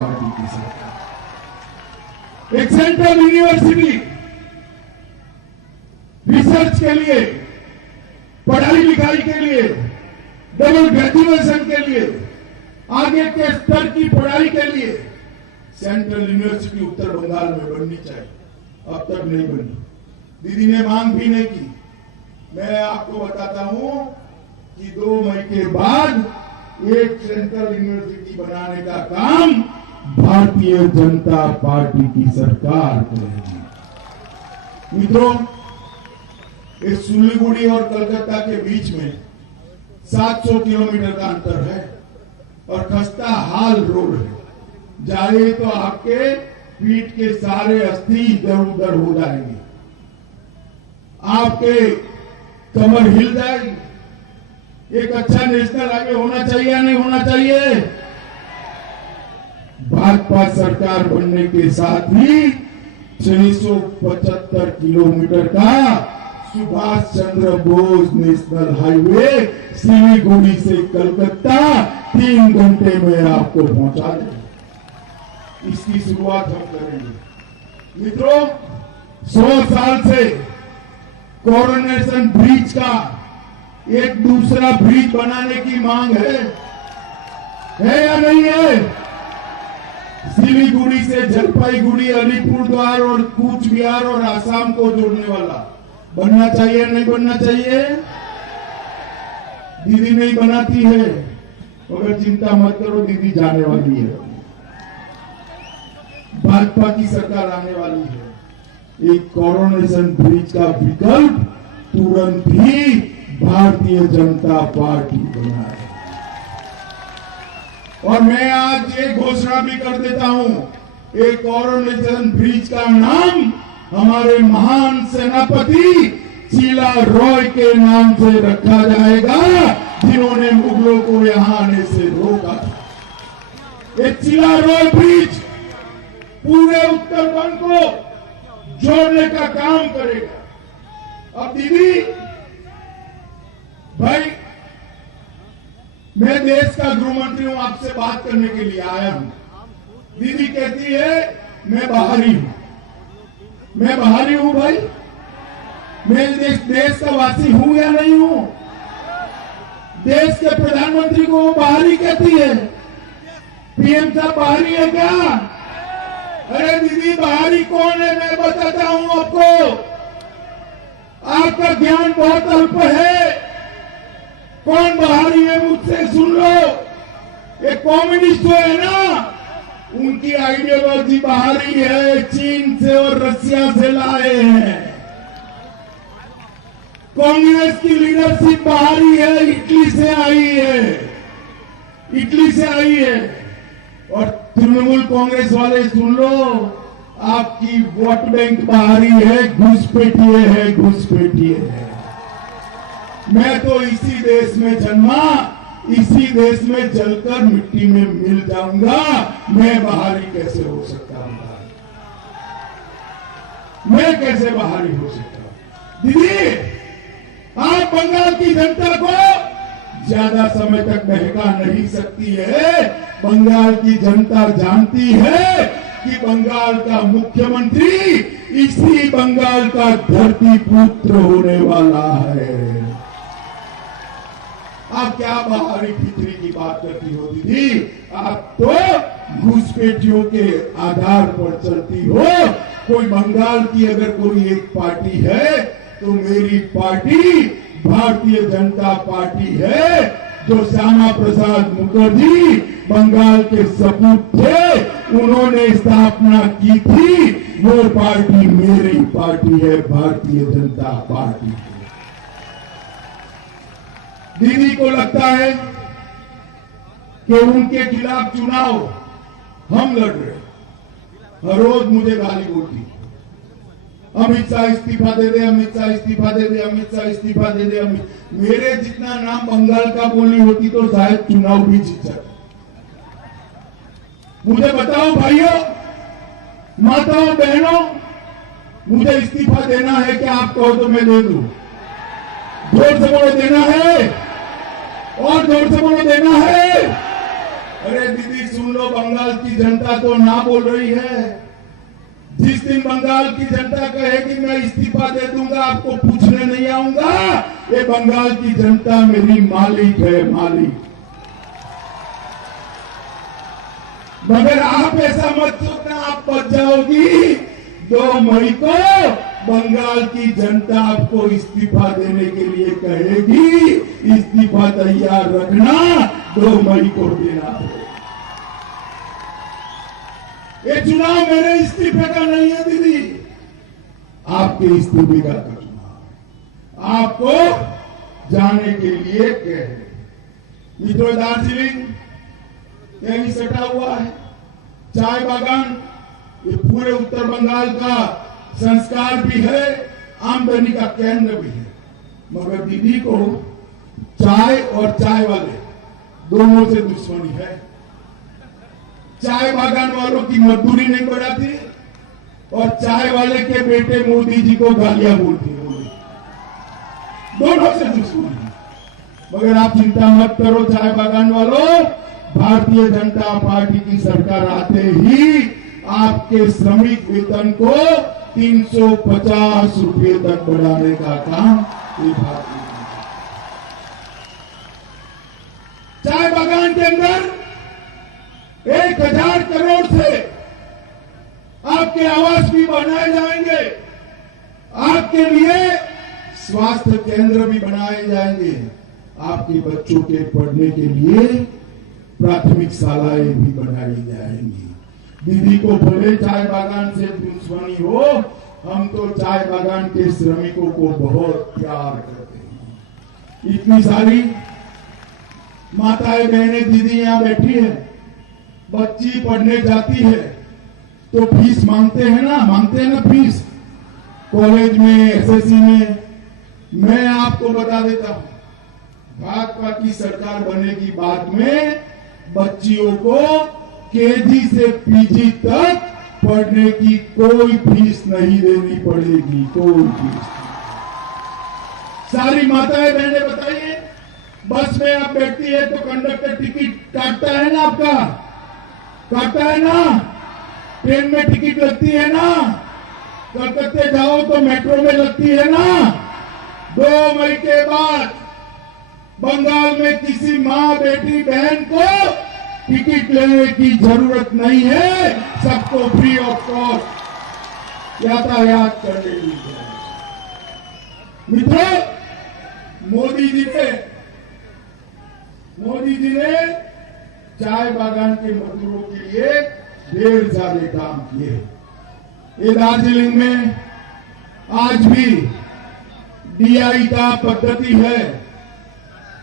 Party की सरकार, एक सेंट्रल यूनिवर्सिटी रिसर्च के लिए, पढ़ाई लिखाई के लिए, डबल ग्रेजुएशन के लिए, आगे के स्तर की पढ़ाई के लिए सेंट्रल यूनिवर्सिटी उत्तर बंगाल में बननी चाहिए। अब तक नहीं बनी, दीदी ने मांग भी नहीं की। मैं आपको बताता हूं कि 2 मई के बाद एक सेंट्रल यूनिवर्सिटी बनाने का काम भारतीय जनता पार्टी की सरकार करेगी। मित्रों, इस सिलीगुड़ी और कलकत्ता के बीच में 700 किलोमीटर का अंतर है और खस्ता हाल रोड है। जाए तो आपके पीठ के सारे अस्थि इधर उधर हो जाएंगे, आपके कमर हिल जाएगी। एक अच्छा नेशनल हाईवे होना चाहिए या नहीं होना चाहिए? भाजपा सरकार बनने के साथ ही 675 किलोमीटर का सुभाष चंद्र बोस नेशनल हाईवे सिलीगुड़ी से कलकत्ता 3 घंटे में आपको पहुंचा देगा। इसकी शुरुआत हम करेंगे। मित्रों, 100 साल से कोरोनेशन ब्रिज का एक दूसरा ब्रिज बनाने की मांग है या नहीं है? सिलीगुड़ी से जलपाईगुड़ी, अलीपुरद्वार और कूच बिहार और आसाम को जोड़ने वाला बनना चाहिए नहीं बनना चाहिए? दीदी नहीं बनाती है, मगर चिंता मत करो, दीदी जाने वाली है। भाजपा की सरकार आने वाली है। एक कोरोनेशन ब्रिज का विकल्प तुरंत ही भारतीय जनता पार्टी बनाए। और मैं आज ये घोषणा भी कर देता हूं, एक कोरोनेशन ब्रिज का नाम हमारे महान सेनापति चीला रॉय के नाम से रखा जाएगा, जिन्होंने मुगलों को यहां आने से रोका था। ये चीला रॉय ब्रिज पूरे उत्तराखंड को जोड़ने का काम करेगा। अब दीदी भाई, मैं देश का गृहमंत्री हूं, आपसे बात करने के लिए आया हूं। दीदी कहती है मैं बाहरी हूं। मैं बाहरी हूं भाई, मैं देश का वासी हूं या नहीं हूं? देश के प्रधानमंत्री को वो बाहरी कहती है। पीएम साहब बाहरी है क्या? अरे दीदी, बाहरी कौन है मैं बताता हूं आपको। आपका ज्ञान बहुत अल्प है। कौन बाहरी है मुझसे सुन लो। ये कम्युनिस्ट जो है ना, उनकी आइडियोलॉजी बाहरी है, चीन से और रशिया से लाए हैं। कांग्रेस की लीडरशिप बाहरी है, इटली से आई है, इटली से आई है। और तृणमूल कांग्रेस वाले सुन लो, आपकी वोट बैंक बाहरी है, घुसपैठिए है, घुसपैठिए है। मैं तो इसी देश में जन्मा, इसी देश में जलकर मिट्टी में मिल जाऊंगा। मैं बाहरी कैसे हो सकता हूं? मैं कैसे बाहरी हो सकता हूं? दीदी, आप बंगाल की जनता को ज्यादा समय तक बहका नहीं सकती है। बंगाल की जनता जानती है कि बंगाल का मुख्यमंत्री इसी बंगाल का धरती पुत्र होने वाला है। आप क्या बाहरी खिचड़ी की बात करती हो दीदी? आप तो घुसपैठियों के आधार पर चलती हो। कोई बंगाल की अगर कोई एक पार्टी है तो मेरी पार्टी भारतीय जनता पार्टी है, जो श्यामा प्रसाद मुखर्जी बंगाल के सपूत थे, उन्होंने स्थापना की थी। वो पार्टी मेरी पार्टी है, भारतीय जनता पार्टी। दीदी को लगता है कि उनके खिलाफ चुनाव हम लड़ रहे, हर रोज मुझे गाली बोलती, अमित शाह इस्तीफा दे दे, अमित शाह इस्तीफा दे दे, अमित शाह इस्तीफा दे दे। मेरे जितना नाम बंगाल का बोली होती तो शायद चुनाव भी जीत जाता। मुझे बताओ भाइयों, माताओं, बहनों, मुझे इस्तीफा देना है कि आप कहो तो मैं दे दूं? जोर से बोलो, देना है? और जोर से बोलो, देना है? अरे दीदी सुन लो, बंगाल की जनता तो ना बोल रही है। जिस दिन बंगाल की जनता कहेगी मैं इस्तीफा दे दूंगा, आपको पूछने नहीं आऊंगा, ये बंगाल की जनता मेरी मालिक है, मालिक। मगर आप ऐसा मत सोचना आप बच जाओगी। 2 मई को बंगाल की जनता आपको इस्तीफा देने के लिए कहेगी, इस्तीफा तैयार रखना, 2 मई को देना। ये चुनाव मेरे इस्तीफे का नहीं है दीदी, आपके इस्तीफे का चुनाव, आपको जाने के लिए कहे। मित्रों, दार्जिलिंग यही सटा हुआ है, चाय बागान, ये पूरे उत्तर बंगाल का संस्कार भी है, आमदनी का केंद्र भी है। मगर दीदी को चाय और चाय वाले दोनों से दुश्मनी है। चाय बागान वालों की मजदूरी नहीं बढ़ाती और चाय वाले के बेटे मोदी जी को गालियां बोलती है, दोनों से दुश्मनी। मगर आप चिंता मत करो चाय बागान वालों, भारतीय जनता पार्टी की सरकार आते ही आपके श्रमिक वेतन को 350 रुपए तक बढ़ाने का काम ये भारतीय चाय बागान के अंदर 1000 करोड़ से आपके आवास भी बनाए जाएंगे, आपके लिए स्वास्थ्य केंद्र भी बनाए जाएंगे, आपके बच्चों के पढ़ने के लिए प्राथमिक शालाएं भी बनाई जाएंगी। दीदी को भले चाय बागान से दुश्मनी हो, हम तो चाय बागान के श्रमिकों को बहुत प्यार करते हैं। इतनी सारी माताएं बहनें दीदी यहाँ बैठी है, बच्ची पढ़ने जाती है तो फीस मांगते हैं ना फीस, कॉलेज में, एसएससी में। मैं आपको बता देता हूं, भाजपा की सरकार बनने की बाद में बच्चियों को केजी से पीजी तक पढ़ने की कोई फीस नहीं देनी पड़ेगी, कोई फीस। सारी माताएं बहनें बताइए, बस में आप बैठती है तो कंडक्टर टिकट काटता है ना, आपका काटता है ना, ट्रेन में टिकट लगती है ना, कलकत्ते जाओ तो मेट्रो में लगती है ना। 2 मई के बाद बंगाल में किसी माँ बेटी बहन को टिकट लेने की जरूरत नहीं है, सबको फ्री ऑफ कॉस्ट यातायात करने की है। मित्रों, मोदी जी ने चाय बागान के मजदूरों के लिए ढेर सारे काम किए। ये दार्जिलिंग में आज भी डीआई का पद्धति है,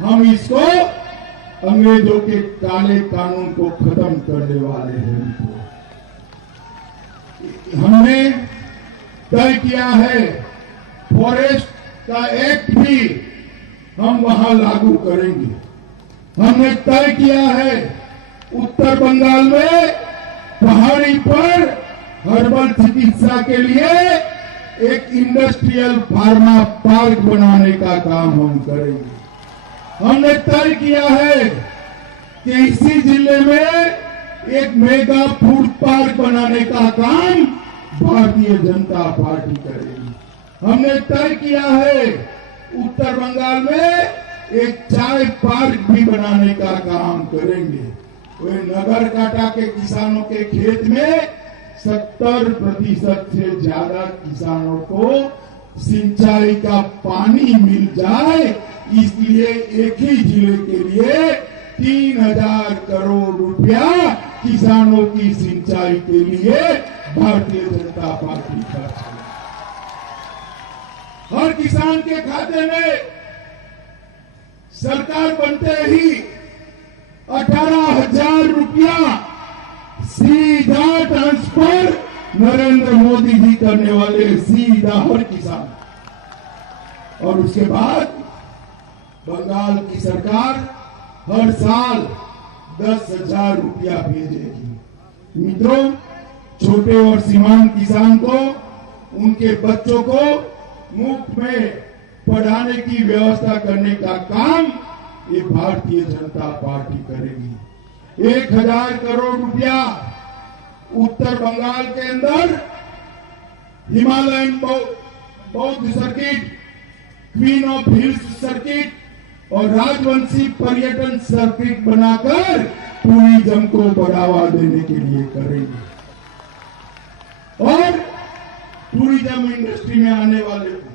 हम इसको अंग्रेजों के काले कानून को खत्म करने वाले हैं। हमने तय किया है फॉरेस्ट का एक्ट भी हम वहां लागू करेंगे। हमने तय किया है उत्तर बंगाल में पहाड़ी पर हर्बल चिकित्सा के लिए एक इंडस्ट्रियल फार्मा पार्क बनाने का काम हम करेंगे। हमने तय किया है कि इसी जिले में एक मेगा फूड पार्क बनाने का काम भारतीय जनता पार्टी करेगी। हमने तय किया है उत्तर बंगाल में एक चाय पार्क भी बनाने का काम करेंगे। वे नगर काटा के किसानों के खेत में 70% से ज्यादा किसानों को सिंचाई का पानी मिल जाए, इसलिए एक ही जिले के लिए 3000 करोड़ रुपया किसानों की सिंचाई के लिए भारतीय जनता पार्टी खर्च करेगी। हर किसान के खाते में सरकार बनते ही 18,000 रुपया सीधा ट्रांसफर नरेंद्र मोदी जी करने वाले, सीधा हर किसान। और उसके बाद बंगाल की सरकार हर साल 10,000 रुपया भेजेगी। मित्रों, छोटे और सीमांत किसान को, उनके बच्चों को मुफ्त में पढ़ाने की व्यवस्था करने का काम ये भारतीय जनता पार्टी करेगी। 1000 करोड़ रुपया उत्तर बंगाल के अंदर हिमालयन बौद्ध circuit, queen of hills circuit और राजवंशी पर्यटन सर्किट बनाकर टूरिज्म को बढ़ावा देने के लिए करेंगे। और टूरिज्म इंडस्ट्री में आने वाले को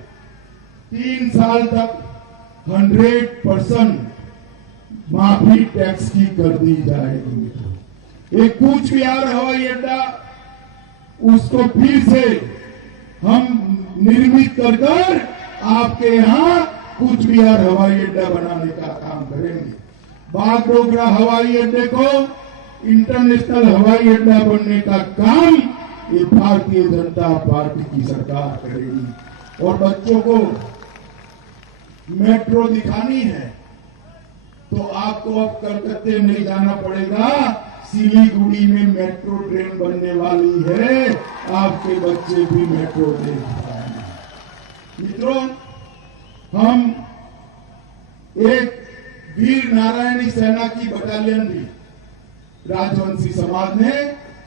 3 साल तक 100% माफी टैक्स की कर दी जाएगी। एक कूच बिहार हवाई अड्डा, उसको फिर से हम निर्मित कर आपके यहाँ कूच बिहार हवाई अड्डा बनाने का काम करेंगे। बागडोगरा हवाई अड्डे को इंटरनेशनल हवाई अड्डा बनने का काम ये भारतीय जनता पार्टी की सरकार करेगी। और बच्चों को मेट्रो दिखानी है तो आपको अब कलकत्ते नहीं जाना पड़ेगा, सिलीगुड़ी में मेट्रो ट्रेन बनने वाली है, आपके बच्चे भी मेट्रो देख पाएंगे। मित्रों, हम एक वीर नारायणी सेना की बटालियन भी राजवंशी समाज ने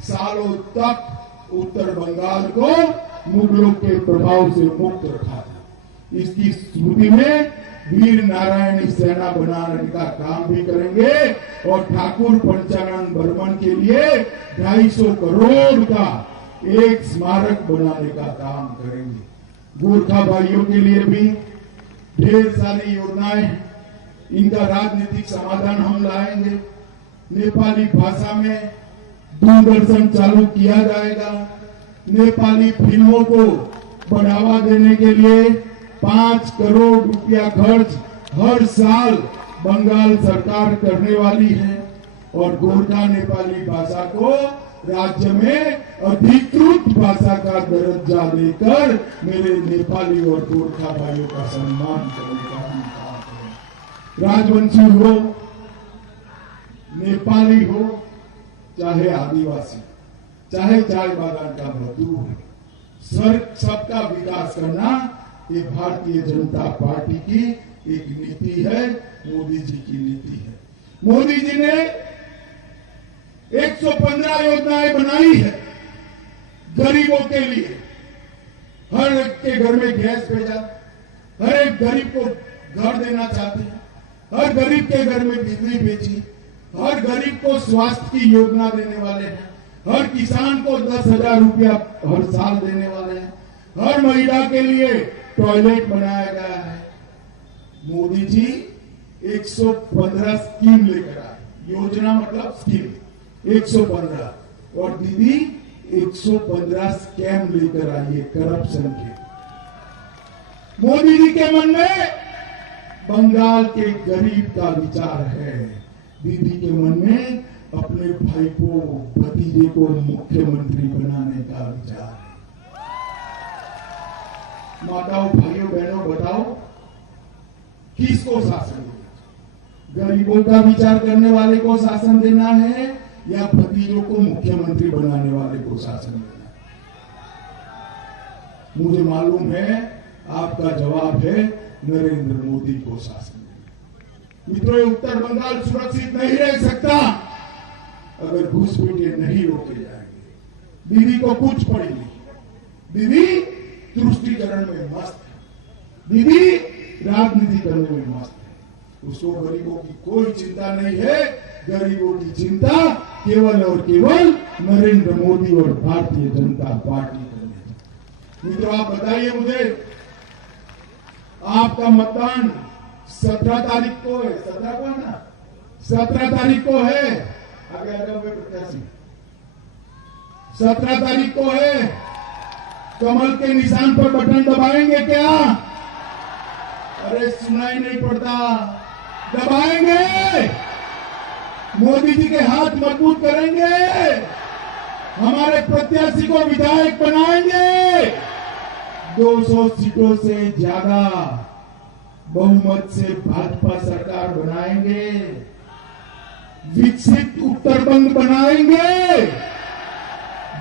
सालों तक उत्तर बंगाल को मुगलों के प्रभाव से मुक्त रखा था। इसकी स्मृति में वीर नारायणी सेना बनाने का काम भी करेंगे और ठाकुर पंचानन बर्मन के लिए 250 करोड़ का एक स्मारक बनाने का काम करेंगे। गोरखा भाइयों के लिए भी ढेर सारी योजनाएं, इनका राजनीतिक समाधान हम लाएंगे। नेपाली भाषा में दूरदर्शन चालू किया जाएगा। नेपाली फिल्मों को बढ़ावा देने के लिए 5 करोड़ रुपया खर्च हर साल बंगाल सरकार करने वाली है और गोरखा नेपाली भाषा को राज्य में अधिकृत भाषा का दर्जा देकर मेरे नेपाली और गोरखा भाइयों का सम्मान करने का हम काम करें। राजवंशी हो, नेपाली हो, चाहे आदिवासी, चाहे चाय बागान का मजदूर हो, सबका विकास करना ये भारतीय जनता पार्टी की एक नीति है, मोदी जी की नीति है। मोदी जी ने 115 योजनाएं बनाई है गरीबों के लिए। हर एक के घर में गैस भेजा, हर एक गरीब को घर देना चाहते हैं, हर गरीब के घर में बिजली भेजी, हर गरीब को स्वास्थ्य की योजना देने वाले हैं, हर किसान को 10,000 रुपया हर साल देने वाले हैं, हर महिला के लिए टॉयलेट बनाया गया है। मोदी जी 115 स्कीम लेकर आए, योजना मतलब स्कीम 115, और दीदी 115 स्कैम लेकर आई है, करप्शन के। मोदी जी के मन में बंगाल के गरीब का विचार है, दीदी के मन में अपने भाई को, भतीजे को मुख्यमंत्री बनाने का विचार है। माताओं, भाइयों, बहनों, बताओ किसको शासन देना? गरीबों का विचार करने वाले को शासन देना है या भतीजों को मुख्यमंत्री बनाने वाले को शासन देना है? मुझे मालूम है आपका जवाब है नरेंद्र मोदी को शासन देना। मित्रों, उत्तर बंगाल सुरक्षित नहीं रह सकता अगर घुसपैठिए नहीं रोके जाएंगे। दीदी को कुछ पड़ी नहीं, दीदी तुष्टीकरण में मस्त है, दीदी राजनीति करने में मस्त है। उसको गरीबों की कोई चिंता नहीं है। गरीबों की चिंता केवल और केवल नरेंद्र मोदी और भारतीय जनता पार्टी करने। मित्रों, आप बताइए मुझे, आपका मतदान 17 तारीख को है, 17 को है ना, 17 तारीख को है। आगे आ जाओ प्रत्याशी, 17 तारीख को है। कमल के निशान पर बटन दबाएंगे क्या? अरे सुनाई नहीं पड़ता, दबाएंगे। मोदी जी के हाथ मजबूत करेंगे, हमारे प्रत्याशी को विधायक बनाएंगे, 200 सीटों से ज्यादा बहुमत से भाजपा सरकार बनाएंगे, विकसित उत्तर बंग बनाएंगे,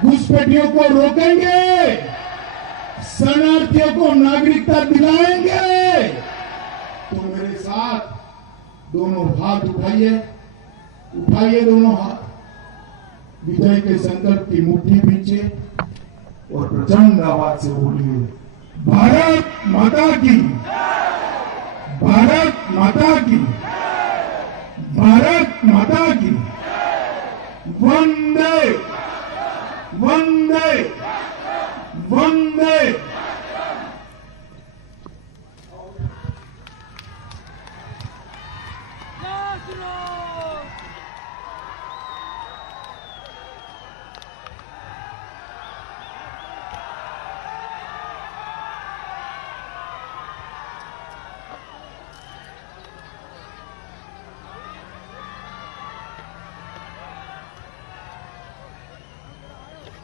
घुसपैठियों को रोकेंगे, शरणार्थियों को नागरिकता दिलाएंगे। तो मेरे साथ दोनों हाथ उठाइए, उठाइए दोनों हाथ, विजय के संकल्प की मुट्ठी पीछे और प्रचंड आवाज से बोलिए, भारत माता की, भारत माता की, भारत माता की, वंदे वंदे वंदे।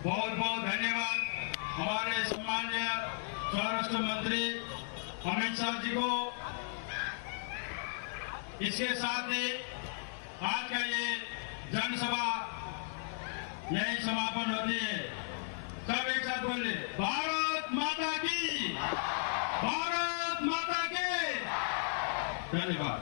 बहुत बहुत धन्यवाद हमारे सम्माननीय स्वराष्ट्र मंत्री अमित शाह जी को। इसके साथ ही आज का ये जनसभा यही समापन होती है। सब एक साथ बोलिए, भारत माता की, भारत माता की। धन्यवाद।